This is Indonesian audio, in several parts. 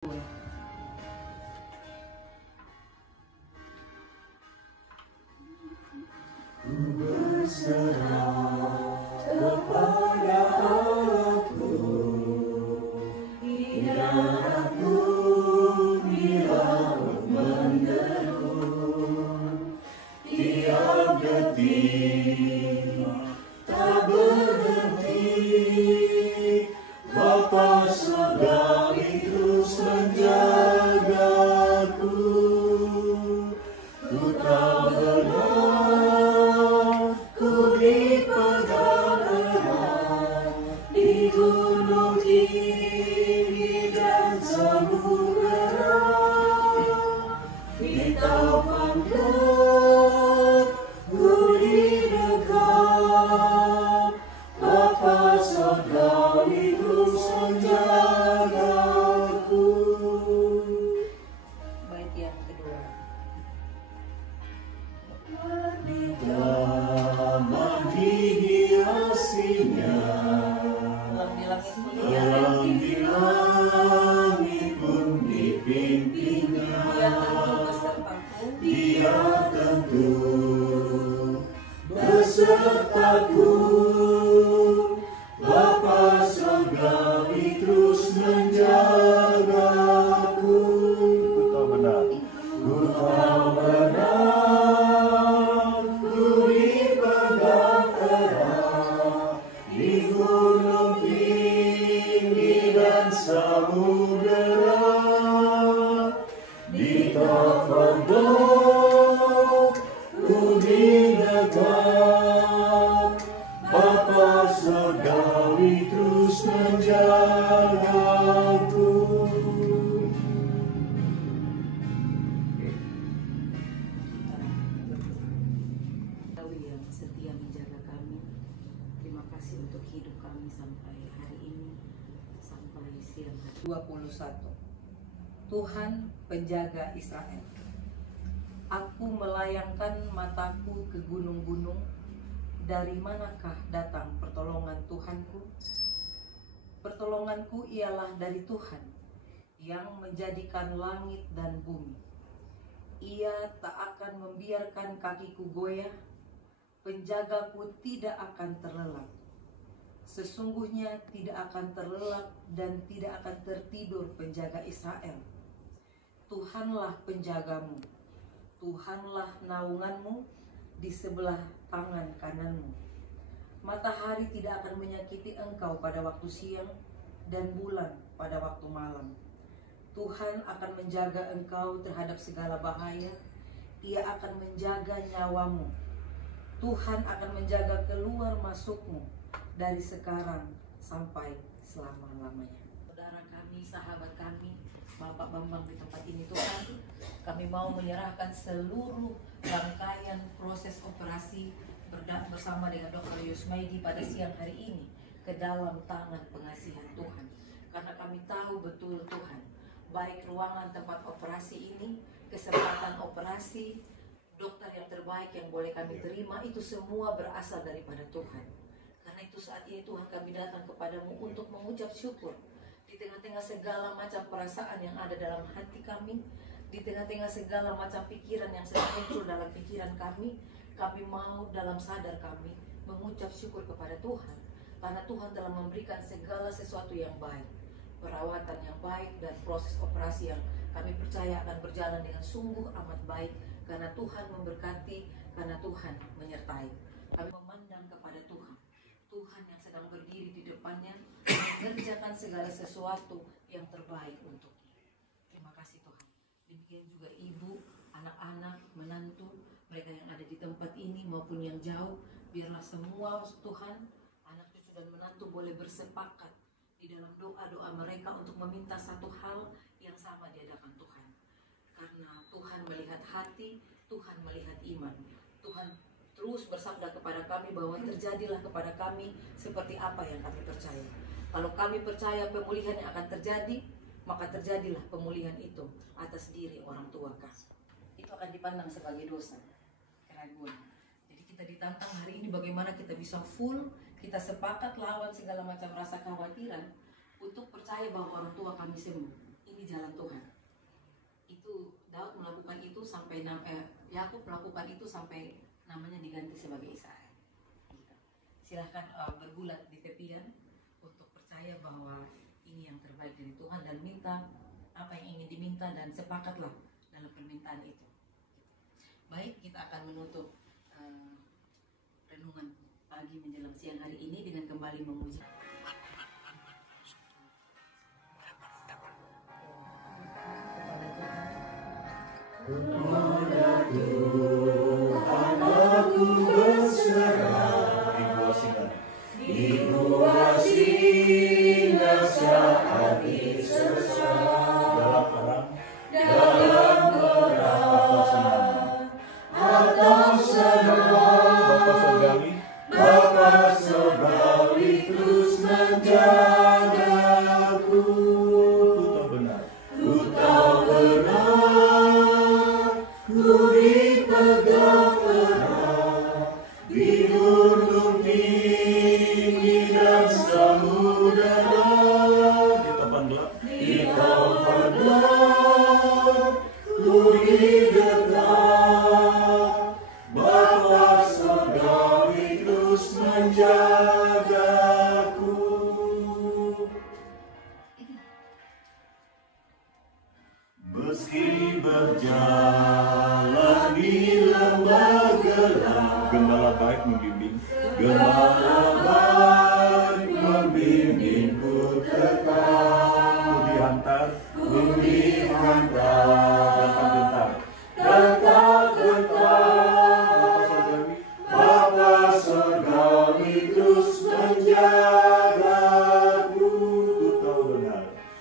Ku berserah kepada Allahku, biarku bila menderu, tiap detik tak berhenti. Bapa surgawi terus menjagaku, ku tak benar, ku dipegang erat di gunung tinggi dan samudera, di taufan gelap ku didekat. Bapa surgawi terus menjagaku. Bait yang kedua. Taman dihiasinya, Alam di langit pun dipimpinnya. Dia tentu Besertaku, Bapa surgawi terus menjagaku. Ku tahu benar, ku dipegang erat di gunung tinggi dan samudera, di taufan gelap ku didekat. Bapa surgawi terus menjagaku. Kau yang setia menjaga kami. Terima kasih untuk hidup kami sampai hari ini, sampai siang hari. 21. Tuhan penjaga Israel. Aku melayangkan mataku ke gunung-gunung. Dari manakah datang pertolongan Tuhanku? Pertolonganku ialah dari Tuhan yang menjadikan langit dan bumi. Ia tak akan membiarkan kakiku goyah, penjagaku tidak akan terlelap. Sesungguhnya tidak akan terlelap dan tidak akan tertidur penjaga Israel. Tuhanlah penjagamu, Tuhanlah naunganmu di sebelah tangan kananmu. Matahari tidak akan menyakiti engkau pada waktu siang, dan bulan pada waktu malam. Tuhan akan menjaga engkau terhadap segala bahaya. Ia akan menjaga nyawamu. Tuhan akan menjaga keluar masukmu dari sekarang sampai selama-lamanya. Saudara kami, sahabat kami, Bapak Bambang di tempat ini, Tuhan, kami mau menyerahkan seluruh rangkaian proses operasi bersama dengan Dr. Yusmaidi pada siang hari ini ke dalam tangan pengasihan Tuhan. Karena kami tahu betul Tuhan, baik ruangan tempat operasi ini, kesempatan operasi, dokter yang terbaik yang boleh kami terima, itu semua berasal daripada Tuhan. Karena itu saat ini Tuhan, kami datang kepadamu untuk mengucap syukur di tengah-tengah segala macam perasaan yang ada dalam hati kami, di tengah-tengah segala macam pikiran yang sedang muncul dalam pikiran kami mau dalam sadar kami mengucap syukur kepada Tuhan. Karena Tuhan telah memberikan segala sesuatu yang baik, perawatan yang baik, dan proses operasi yang kami percaya akan berjalan dengan sungguh amat baik. Karena Tuhan memberkati, karena Tuhan menyertai. Kami memandang kepada Tuhan, Tuhan yang sedang berdiri di depannya, mengerjakan segala sesuatu yang terbaik untuknya. Terima kasih Tuhan. Demikian juga ibu, anak-anak, menantu, mereka yang ada di tempat ini maupun yang jauh, biarlah semua Tuhan, anak cucu dan menantu boleh bersepakat di dalam doa-doa mereka untuk meminta satu hal yang sama di hadapan Tuhan. Karena Tuhan melihat hati, Tuhan melihat iman. Tuhan terus bersabda kepada kami bahwa terjadilah kepada kami seperti apa yang kami percaya. Kalau kami percaya pemulihan yang akan terjadi, maka terjadilah pemulihan itu atas diri orang tua kami. Itu akan dipandang sebagai dosa, keraguan. Jadi kita ditantang hari ini bagaimana kita bisa full, kita sepakat lawan segala macam rasa kekhawatiran untuk percaya bahwa orang tua kami sembuh. Ini ini jalan Tuhan. Itu Daud melakukan itu sampai Yakub melakukan itu sampai namanya diganti sebagai Israel. Gitu. Silahkan bergulat di tepian untuk percaya bahwa ini yang terbaik dari Tuhan dan minta apa yang ingin diminta dan sepakatlah dalam permintaan itu. Baik, kita akan menutup renungan pagi menjelang siang hari ini dengan kembali memuji. Kepada Tuhan aku berserah. Dikuasi nasihat sesat dalam perang atau senang. Bapa surgawi terus menjagaku. Ku tahu benar, ku dipegang erat di gunung tinggi dan samudera. Di taufan gelap, ku didekat. Bapa surgawi terus menjagaku. Meski berjalan di lembah gelap, Gembala baik membimbing. Gembala baik membimbingku tetap. Ku dihantar. Dan tak gentar. Bapa surgawi terus menjagaku.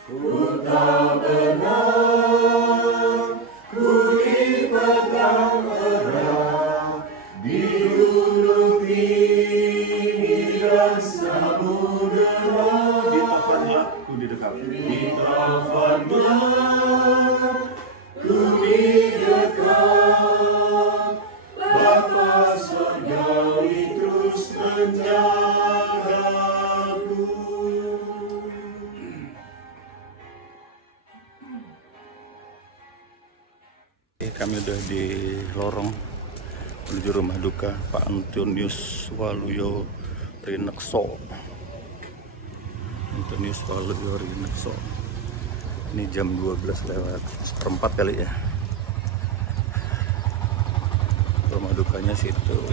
Ku tahu benar, ku dipegang erat di gunung tinggi dan samudera. Di taufan gelap ku didekat. Di taufan gelap, ku didekat. Bapa surgawi terus menjagaku. Kami udah di lorong menuju rumah duka Pak Antonius Waluyo Rinekso. Antonius Waluyo Rinekso. Ini jam 12:04 kali ya. Rumah dukanya situ.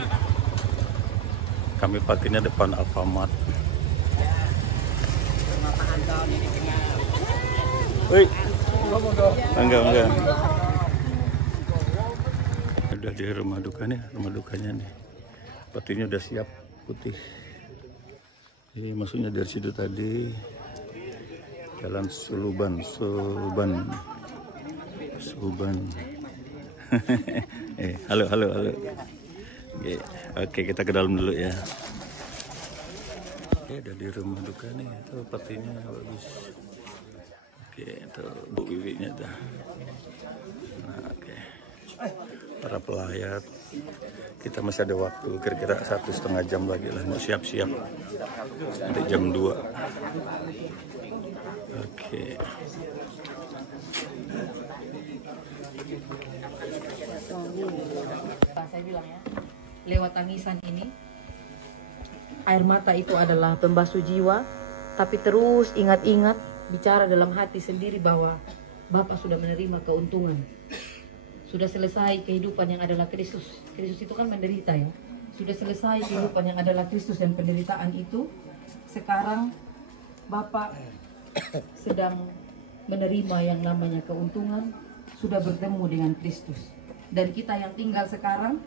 Kami parkirnya depan Alfamart. Woi, enggak. Udah di rumah dukanya nih. Petinya udah siap putih. Ini maksudnya dari situ tadi Jalan Suban. Halo. Oke, kita ke dalam dulu ya. Oke, udah di rumah duka nih. Tuh petinya bagus. Oke, tuh bu bibinya tuh. Nah, oke. Para pelayat, kita masih ada waktu kira-kira 1,5 jam lagi lah mau siap-siap nanti jam 2. Oke. Saya bilang ya, lewat tangisan ini, air mata itu adalah pembasuh jiwa, tapi terus ingat-ingat, bicara dalam hati sendiri bahwa Bapak sudah menerima keuntungan. Sudah selesai kehidupan yang adalah Kristus. Kristus itu kan menderita ya. Sudah selesai kehidupan yang adalah Kristus dan penderitaan itu. Sekarang Bapak sedang menerima yang namanya keuntungan. Sudah bertemu dengan Kristus. Dan kita yang tinggal sekarang,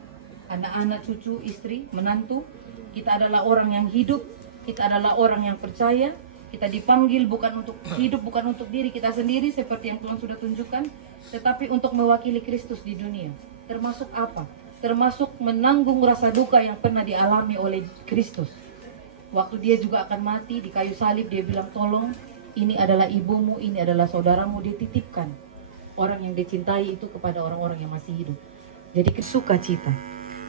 anak-anak, cucu, istri, menantu, kita adalah orang yang hidup. Kita adalah orang yang percaya. Kita dipanggil bukan untuk hidup, bukan untuk diri kita sendiri seperti yang Tuhan sudah tunjukkan, tetapi untuk mewakili Kristus di dunia. Termasuk apa? Termasuk menanggung rasa duka yang pernah dialami oleh Kristus. Waktu dia juga akan mati di kayu salib, dia bilang, tolong, ini adalah ibumu, ini adalah saudaramu. Dia titipkan orang yang dicintai itu kepada orang-orang yang masih hidup. Jadi sukacita.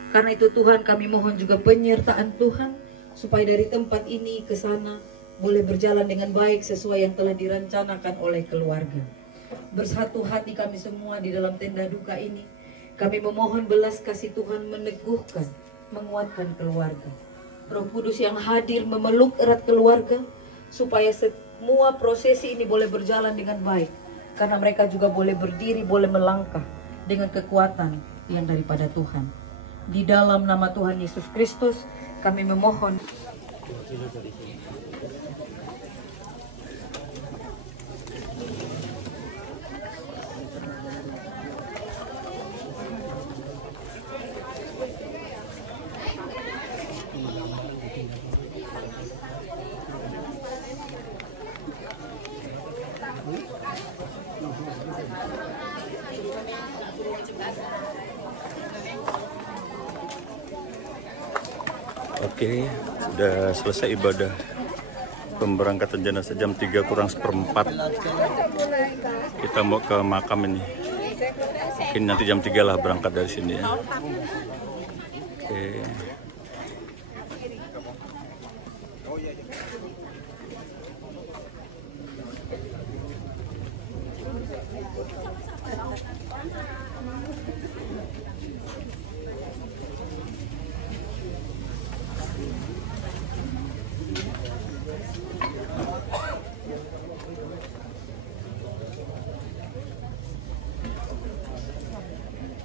Karena itu Tuhan, kami mohon juga penyertaan Tuhan, supaya dari tempat ini ke sana boleh berjalan dengan baik sesuai yang telah direncanakan oleh keluarga. bersatu hati kami semua di dalam tenda duka ini. Kami memohon belas kasih Tuhan meneguhkan, menguatkan keluarga. Roh Kudus yang hadir memeluk erat keluarga supaya semua prosesi ini boleh berjalan dengan baik. Karena mereka juga boleh berdiri, boleh melangkah dengan kekuatan yang daripada Tuhan. Di dalam nama Tuhan Yesus Kristus kami memohon. Oke, sudah selesai ibadah pemberangkatan jenazah jam 3 kurang seperempat. Kita mau ke makam ini. Mungkin nanti jam 3 lah berangkat dari sini ya. Oke.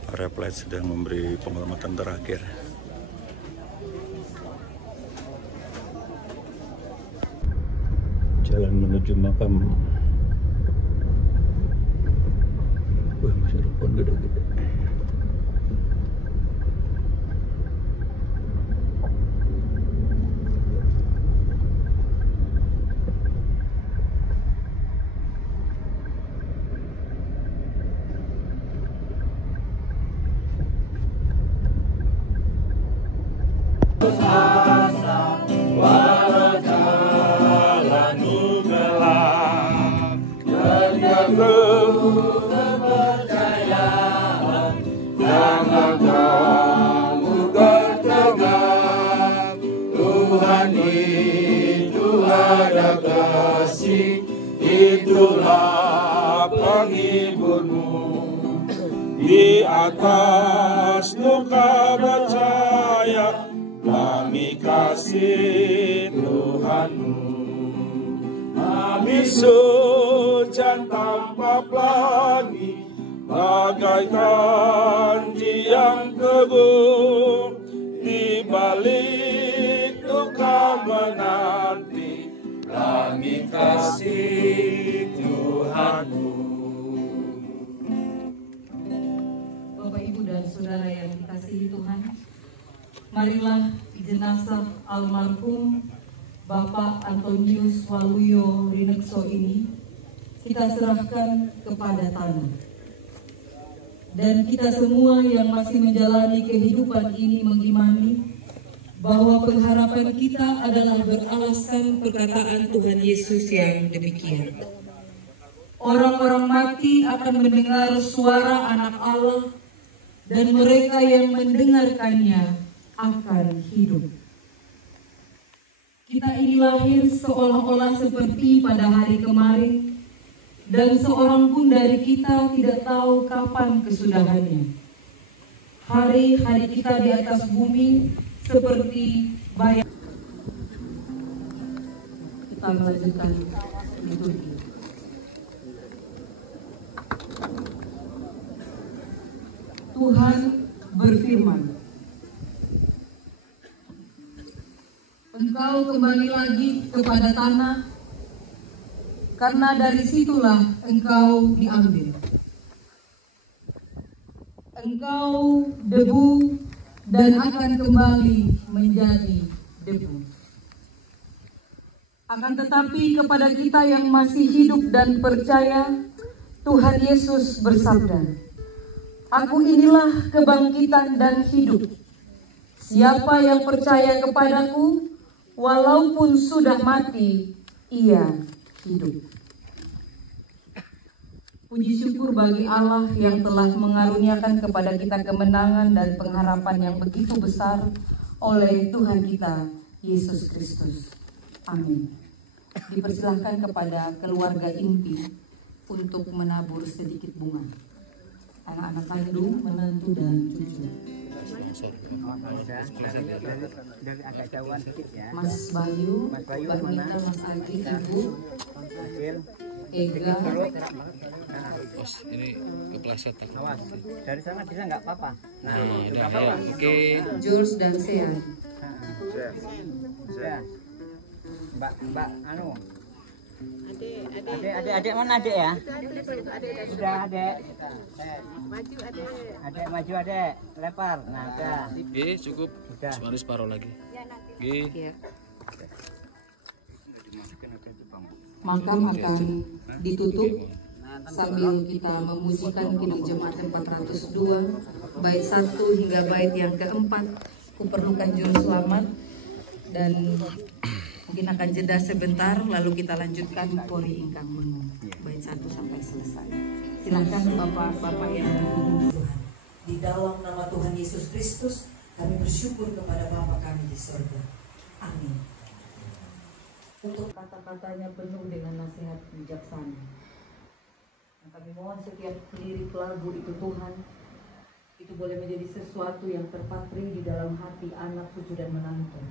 Para pelayat sedang memberi penghormatan terakhir. Jalan menuju makam. Wah, masih ada pohon gede-gede. Tuhan itu ada kasih, itulah penghiburmu. Di atas luka percaya, kami kasih Tuhanmu. Habis hujan tanpa pelangi, bagaikan tiang kebu, di balik duka menanti, kami kasih Tuhanmu. Bapak, Ibu, dan Saudara yang dikasihi Tuhan, marilah jenazah almarhum Bapak Antonius Waluyo Rinekso ini kita serahkan kepada tanah. Dan kita semua yang masih menjalani kehidupan ini mengimani bahwa pengharapan kita adalah beralaskan perkataan Tuhan Yesus yang demikian. Orang-orang mati akan mendengar suara Anak Allah, dan mereka yang mendengarkannya akan hidup. Kita ini lahir seolah-olah seperti pada hari kemarin, dan seorang pun dari kita tidak tahu kapan kesudahannya. Hari-hari kita di atas bumi seperti bayang. Kita melanjutkan liturgi. Tuhan berfirman, engkau kembali lagi kepada tanah, karena dari situlah engkau diambil. Engkau debu dan akan kembali menjadi debu. Akan tetapi kepada kita yang masih hidup dan percaya, Tuhan Yesus bersabda, Aku inilah kebangkitan dan hidup. Siapa yang percaya kepadaku, walaupun sudah mati, ia hidup. Puji syukur bagi Allah yang telah mengaruniakan kepada kita kemenangan dan pengharapan yang begitu besar oleh Tuhan kita, Yesus Kristus. Amin. Dipersilahkan kepada keluarga inti untuk menabur sedikit bunga. Anak-anak kandung, menantu, dan cucu. Dari agak jauhan sedikit ya. Mas Bayu, Mbak Nita, Mas Agri, Ibu, Ega, Bos, ini kepleset tak? Awas, dari sana bisa nggak apa-apa. Nah, udah ya, oke. Jules, dan Sean. Ya. Mbak, anu. Adik mana adik ya? Udah adik. Adik maju adik, lepar. Nah, udah. Oke, cukup. Udah. Separuh separuh lagi. Oke. Makam akan ditutup sambil kita memujikan Kidung Jemaat 402 bait 1 hingga bait yang keempat. Kuperlukan juru selamat, dan mungkin akan jeda sebentar lalu kita lanjutkan Pori Ingkang Mengung bait 1 sampai selesai. Silakan Bapak-bapak yang didukung Tuhan. Di dalam nama Tuhan Yesus Kristus kami bersyukur kepada Bapa kami di surga. Amin. Untuk kata-katanya penuh dengan nasihat bijaksana. Nah, kami mohon setiap lirik lagu itu Tuhan, itu boleh menjadi sesuatu yang terpatri di dalam hati anak, cucu, dan menantu.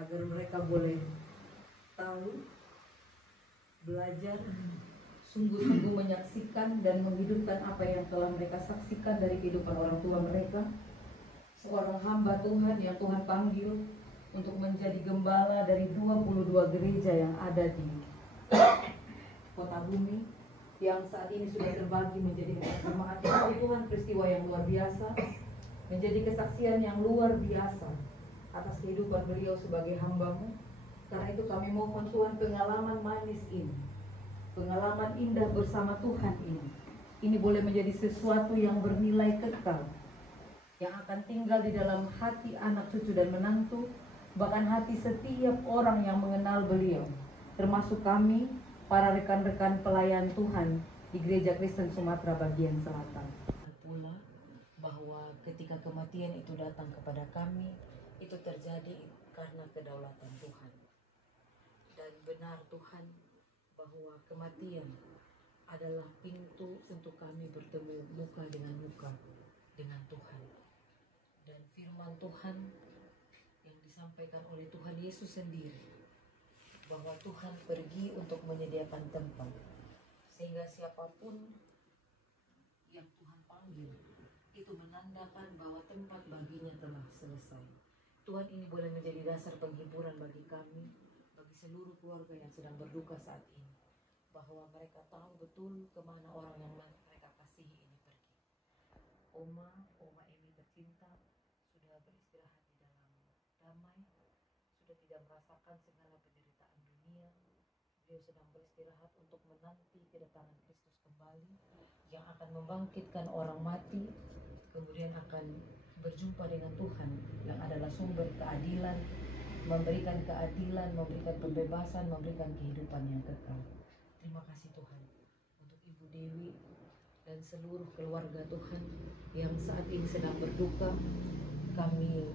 Agar mereka boleh tahu, belajar, sungguh-sungguh menyaksikan dan menghidupkan apa yang telah mereka saksikan dari kehidupan orang tua mereka. Seorang hamba Tuhan yang Tuhan panggil untuk menjadi gembala dari 22 gereja yang ada di kota bumi, yang saat ini sudah terbagi menjadi jemaat. Tuhan, peristiwa yang luar biasa, menjadi kesaksian yang luar biasa atas kehidupan beliau sebagai hamba-Mu. Karena itu kami mohon Tuhan, pengalaman manis ini, pengalaman indah bersama Tuhan ini boleh menjadi sesuatu yang bernilai kekal, yang akan tinggal di dalam hati anak, cucu, dan menantu, bahkan hati setiap orang yang mengenal beliau, termasuk kami, para rekan-rekan pelayan Tuhan di Gereja Kristen Sumatera bagian Selatan. Pula bahwa ketika kematian itu datang kepada kami, itu terjadi karena kedaulatan Tuhan. Dan benar Tuhan bahwa kematian adalah pintu untuk kami bertemu muka dengan Tuhan. Dan firman Tuhan yang disampaikan oleh Tuhan Yesus sendiri, bahwa Tuhan pergi untuk menyediakan tempat, sehingga siapapun yang Tuhan panggil itu menandakan bahwa tempat baginya telah selesai. Tuhan, ini boleh menjadi dasar penghiburan bagi kami, bagi seluruh keluarga yang sedang berduka saat ini, bahwa mereka tahu betul kemana orang yang mereka kasihi ini pergi. Oma Emi tercinta sudah beristirahat di dalam damai, sudah tidak merasakan segala penderitaan dunia. Beliau sedang beristirahat untuk menanti kedatangan Kristus kembali, yang akan membangkitkan orang mati, kemudian akan berjumpa dengan Tuhan yang adalah sumber keadilan, memberikan keadilan, memberikan pembebasan, memberikan kehidupan yang kekal. Terima kasih Tuhan untuk Ibu Dewi dan seluruh keluarga Tuhan yang saat ini sedang berduka. Kami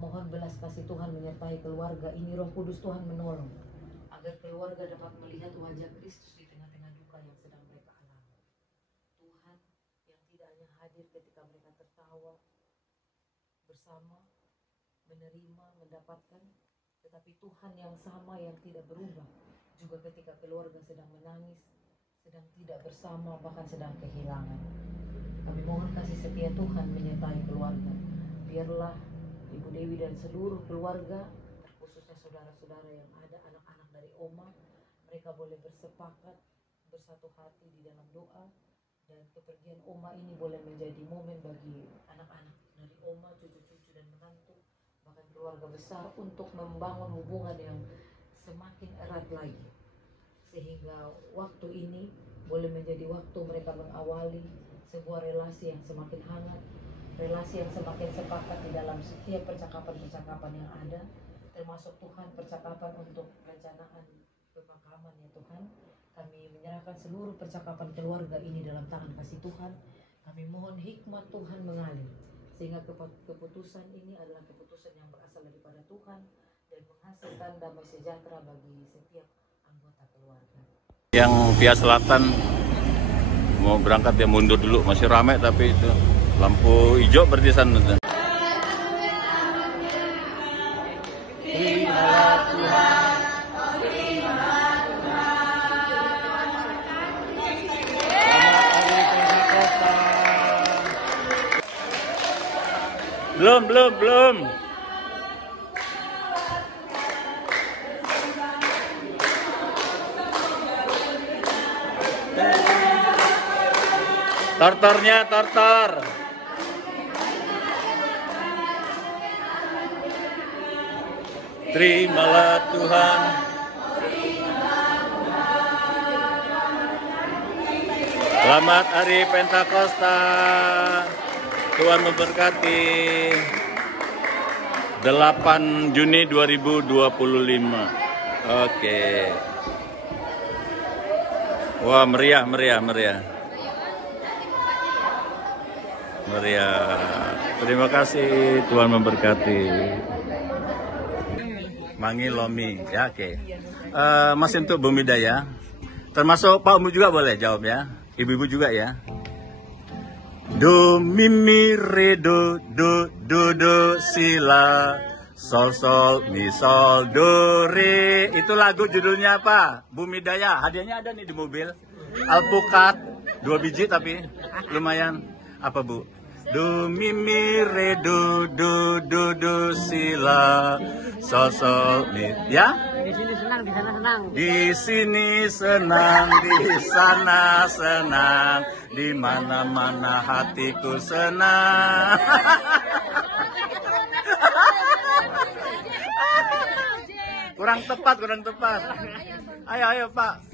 mohon belas kasih Tuhan menyertai keluarga ini. Roh Kudus Tuhan menolong agar keluarga dapat melihat wajah Kristus di tengah-tengah duka yang sedang mereka alami. Tuhan yang tidak hanya hadir ketika mereka tertawa bersama, menerima, mendapatkan, tetapi Tuhan yang sama, yang tidak berubah juga ketika keluarga sedang menangis, sedang tidak bersama, bahkan sedang kehilangan. Kami mohon kasih setia Tuhan menyertai keluarga. Biarlah Ibu Dewi dan seluruh keluarga, terkhususnya saudara-saudara yang ada, anak-anak dari Oma, mereka boleh bersepakat, bersatu hati di dalam doa, dan kepergian Oma ini boleh menjadi momen bagi anak-anak dari Oma, cucu-cucu dan menantu, bahkan keluarga besar, untuk membangun hubungan yang semakin erat lagi, sehingga waktu ini boleh menjadi waktu mereka mengawali sebuah relasi yang semakin hangat, relasi yang semakin sepakat di dalam setiap percakapan-percakapan yang ada, termasuk Tuhan percakapan untuk perencanaan pemakaman. Ya Tuhan, kami menyerahkan seluruh percakapan keluarga ini dalam tangan kasih Tuhan. Kami mohon hikmat Tuhan mengalir, sehingga keputusan ini adalah keputusan yang berasal daripada Tuhan dan menghasilkan damai sejahtera bagi setiap anggota keluarga. Yang via selatan mau berangkat ya mundur dulu, masih ramai tapi itu lampu hijau berarti sana. Belum. Tortornya, tortor. Terimalah Tuhan. Selamat Hari Pentakosta. Tuhan memberkati. 8 Juni 2025. Oke. Wah, meriah. Terima kasih, Tuhan memberkati. Mangi Lomi, ya oke. Masih untuk Bumi Daya. Termasuk Pak Umu juga boleh jawab ya. Ibu-ibu juga ya. Do mi mi re do si la sol sol mi sol do re. Itu lagu judulnya apa? Bumi Daya. Hadiahnya ada nih di mobil. Alpukat 2 biji tapi lumayan. Apa Bu? Do mi mi re do si la sol sol mi. Ya? Di sini senang, di sana senang. Di sini senang, di sana senang, di mana-mana hatiku senang. Kurang tepat. Ayo Pak.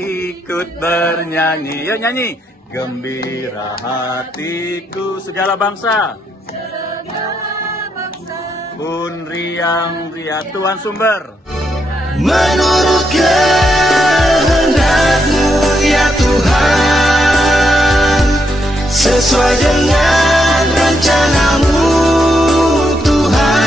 Ikut bernyanyi, yuk nyanyi. Gembira hatiku segala bangsa. Pun riang Tuhan sumber. Menurut kehendak-Mu ya Tuhan, sesuai dengan rencana-Mu Tuhan.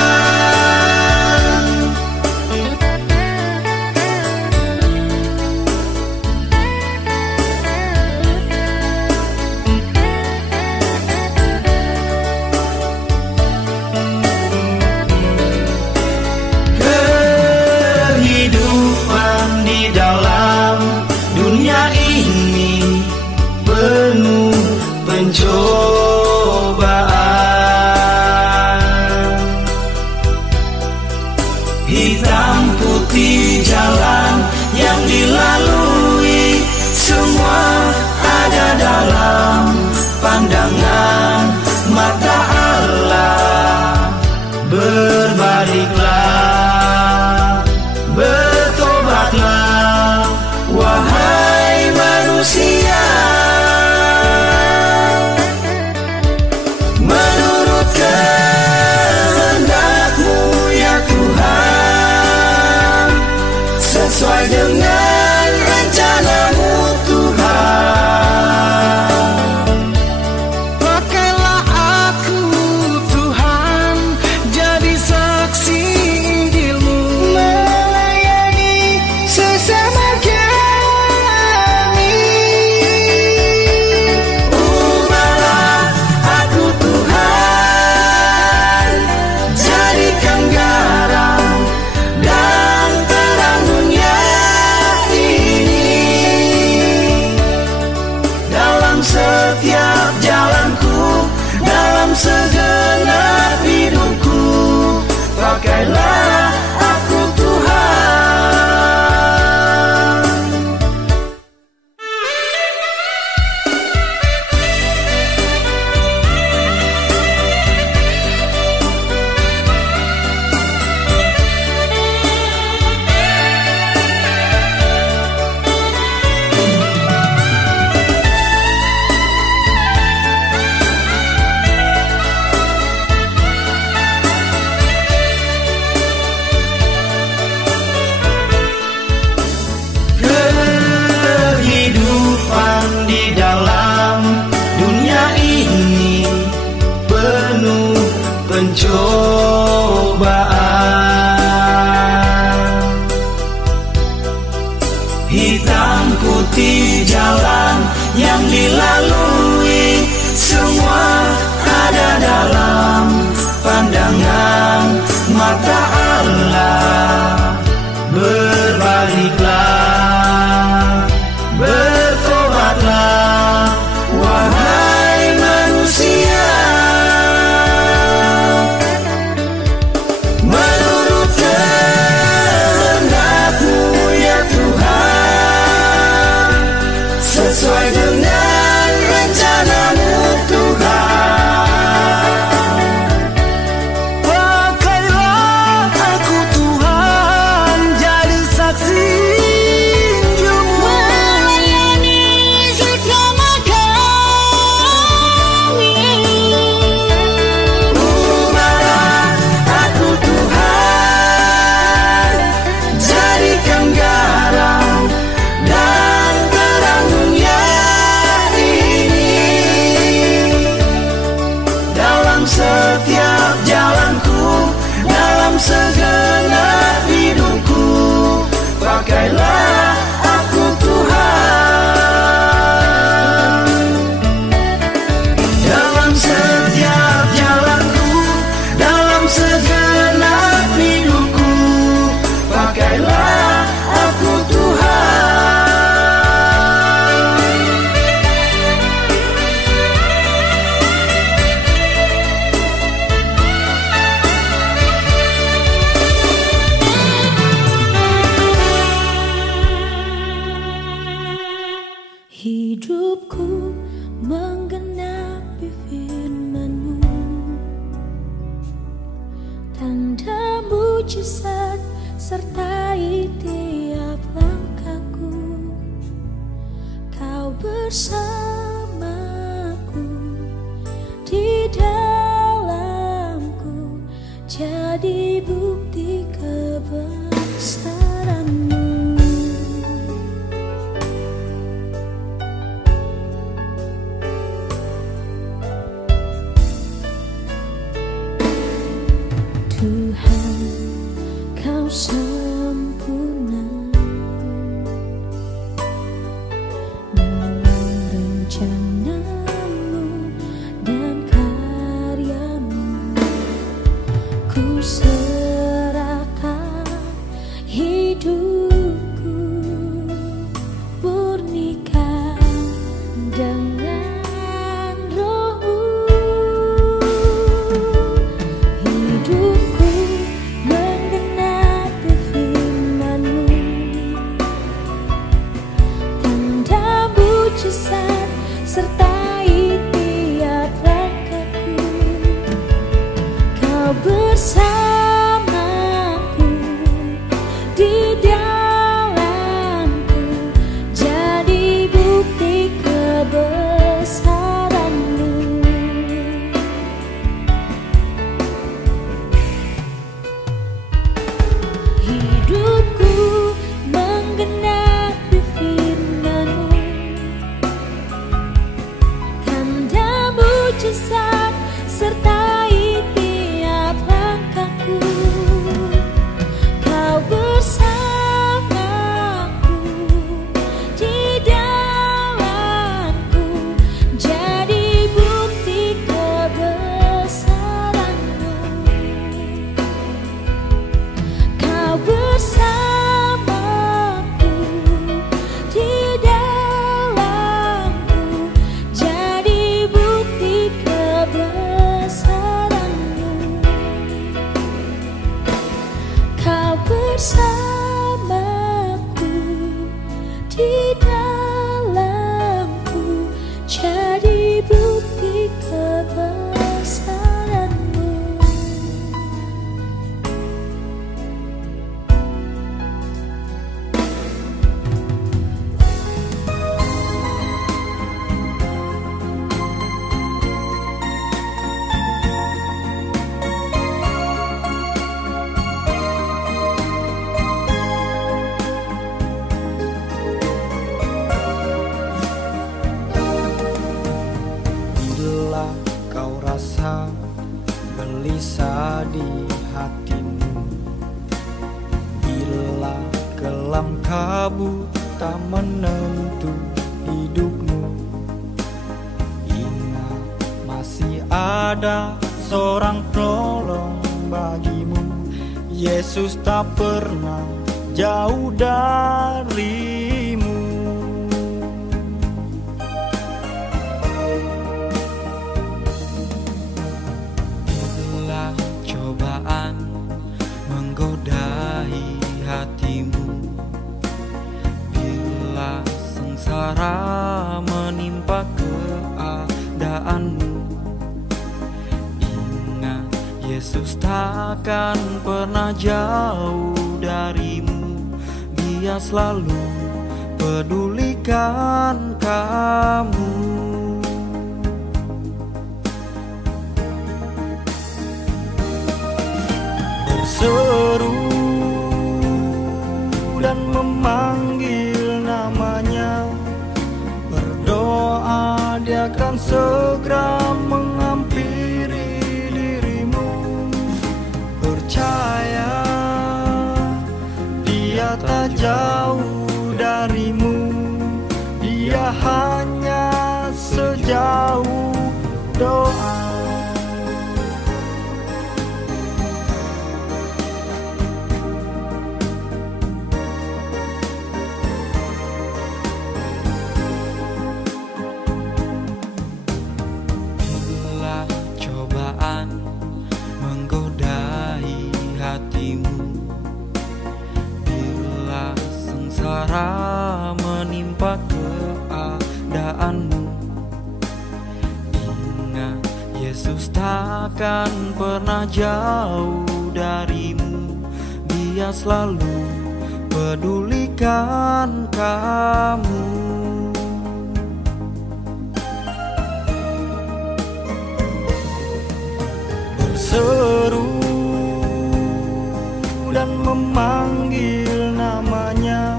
Pencobaan hitam putih jalan yang dilalui, semua ada dalam pandangan mata Allah. Berbaliklah, bertobatlah, wahai manusia. Sesuai dengan rencana-Mu Tuhan, pakailah aku Tuhan jadi saksi Injil-Mu, melayani sesama kami. Ubahlah aku Tuhan, jadikan garam dan terang dunia ini. Dalam setiap jalanku, dalam segenap hidupku, pakailah aku Tuhan. yang dilalui, semua ada dalam pandangan mata Allah. Berbaliklah, bertobatlah, wahai manusia. Menurut kehendak-Mu ya Tuhan, sesuai dengan rencana-Mu Tuhan. Pakailah aku Tuhan, jadi saksi Injil-Mu. Melayani sesama kami. Ubahlah aku Tuhan, jadikan garam dan terang dunia ini. Dalam setiap jalanku, dalam segenap hidupku, pakailah aku Tuhan. Dalam setiap jalanku, dalam segenap hidupku, pakailah aku Tuhan. Hidupku menggenapi firman-Mu, tanda mujizat sertai tiap langkahku. Kau bersamaku, di dalamku, jadi bukti kebesaran-Mu. Tuhan, Kau sempurna dalam rencana-Mu dan karya-Mu. Ku serahkan hidupku, murnikan dengan Roh-Mu. Hidupku menggenapi firman-Mu, tanda mujizat sertai tiap langkahku. Kau bersamaku, di dalamku, jadi bukti kebesaran-Mu. Hidupku menggenapi firman-Mu, tanda mujizat sertai tiap langkahku. Kau bersamaku, di dalamku, jadi bukti kebesaran-Mu. Kau bersamaku, di dalamku, jadi bukti kebesaran-Mu. ada seorang penolong bagimu. Yesus tak pernah jauh darimu. Bila cobaan menggodai hatimu, bila sengsara menimpa keadaanmu, ingat Yesus takkan pernah jauh darimu. Dia selalu pedulikan kamu. Berseru dan memanggil namanya, berdoa dia akan segera menghampiri dirimu. Percaya dia tak jauh darimu, dia hanya sejauh doa. Menggodai hatimu, bila sengsara menimpa keadaanmu, ingat Yesus takkan pernah jauh darimu. Dia selalu pedulikan kamu. Berseru dan memanggil namanya,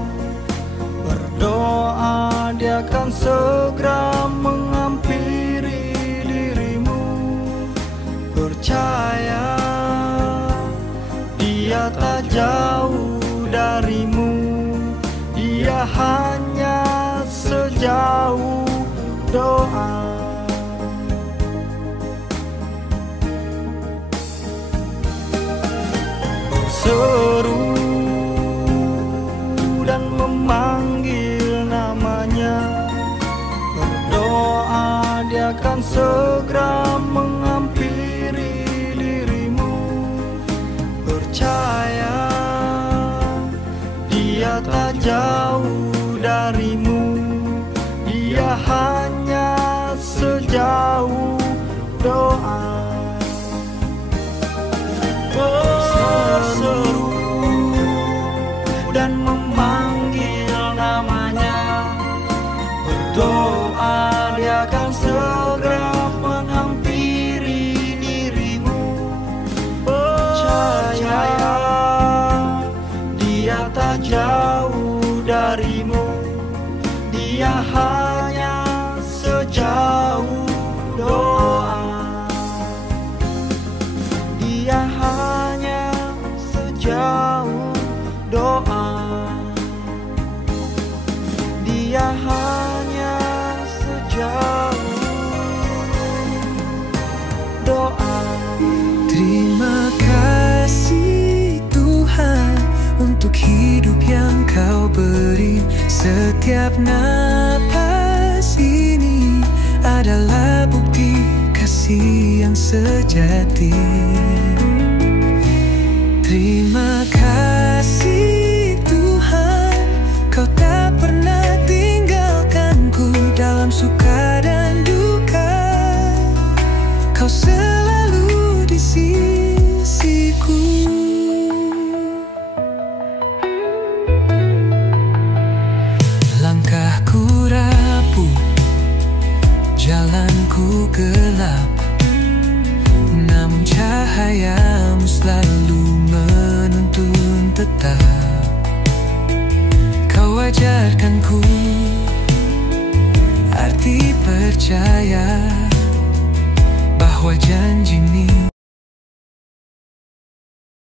berdoa dia akan segera menghampiri dirimu. Percaya dia tak jauh darimu, dia hanya sejauh doa. Berseru dan memanggil namanya, berdoa dia akan segera menghampiri dirimu. Percaya dia tak jauh darimu, dia hanya sejauh doa. Berseru dan memanggil namanya, berdoa dia akan segera menghampiri dirimu. Percaya dia tak jauh darimu, dia hanya sejauh doa. Dia hanya sejauh doa. Dia hanya sejauh doa. Terima kasih Tuhan untuk hidup yang Kau beri. Setiap napas ini adalah bukti kasih yang sejati. Terima kasih Tuhan, Kau tak pernah tinggalkanku dalam suka dan duka. Kau selalu di sisiku. Langkahku rapuh, jalanku gelap, namun cahayamu selalu